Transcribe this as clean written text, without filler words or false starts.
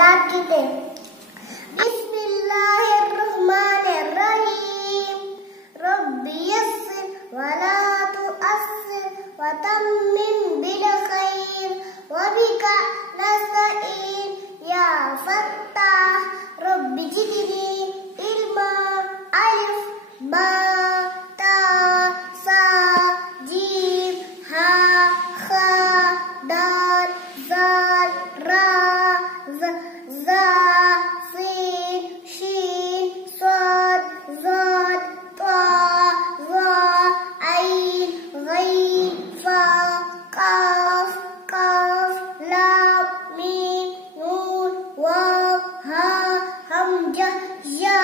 ഉണ്ടാക്കിയത്. ബിസ്മില്ലാഹിർറഹ്മാനിർറഹീം. റബ്ബി യസ്സിർ വലാ തുഅസ്സിർ വതമ്മിം ബിൽ ഖൈർ വബിക നസ്തഈൻ യാ ഫത്താഹ് റബ്ബി ജിദ്നി ഇൽമാ. അലിഫ് ബാ താ സാ ജീം ഹാ ഖാ ദാൽ സാൽ റാ സാ സീൻ ഷീൻ സ്വാദ് സാദ് ത്വാ ളാ ഐൻ ഗൈൻ ഫാ ഖാഫ് ഖാഫ് ലാം മീം നൂൻ വാവ് ഹാ ഹംസ യാ